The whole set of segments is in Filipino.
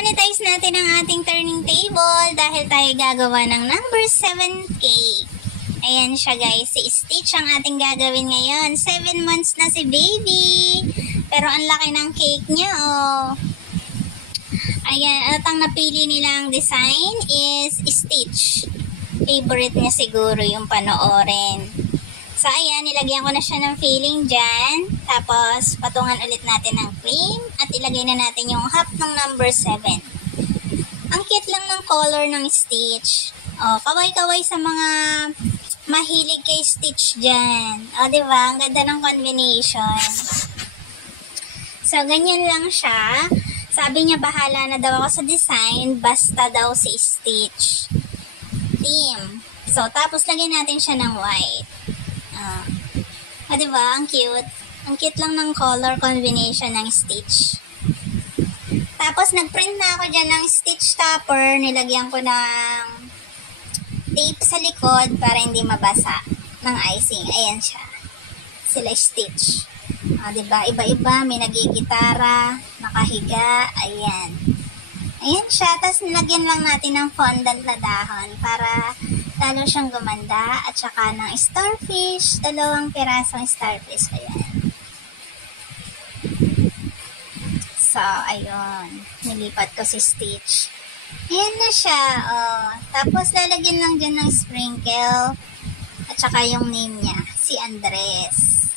isanitize natin ang ating turning table dahil tayo gagawa ng number 7 cake. Ayan siya guys, si Stitch ang ating gagawin ngayon. 7 months na si baby. Pero ang laki ng cake niya, oh. Ayan, at ang napili nilang design is Stitch. Favorite niya siguro yung panoorin. So, ayan, nilagyan ko na siya ng filling dyan. Tapos, patungan ulit natin ng cream. At ilagay na natin yung half ng number 7. Ang cute lang ng color ng Stitch. O, kaway-kaway sa mga mahilig kay Stitch dyan. O, diba? Ang ganda ng combination. So, ganyan lang siya. Sabi niya, bahala na daw ako sa design. Basta daw si Stitch. Team. So, tapos lagyan natin siya ng white. Diba? Ang cute. Ang cute lang ng color combination ng Stitch. Tapos, nagprint na ako dyan ng Stitch topper. Nilagyan ko ng tape sa likod para hindi mabasa ng icing. Ayan siya. Sila Stitch. Diba? Iba-iba. May nagigitara, nakahiga. Ayan. Ayan siya. Tapos, nilagyan lang natin ng fondant na dahon para lalo siyang gumanda, at saka ng starfish, 2 pirasong starfish. Ayan. So, ayun. Nilipat ko si Stitch. Ayan na siya. Oh. Tapos, lalagyan lang dyan ng sprinkle, at saka yung name niya, si Andres.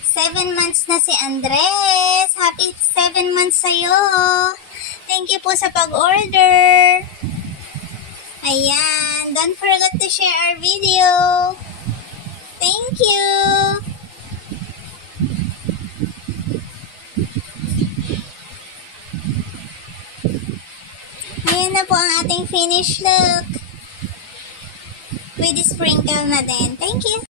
7 months na si Andres. Happy 7 months sa'yo. Thank you po sa pag-order. Ayan, don't forget to share our video. Thank you. Ayan na po ang ating finished look. With sprinkle na din. Thank you.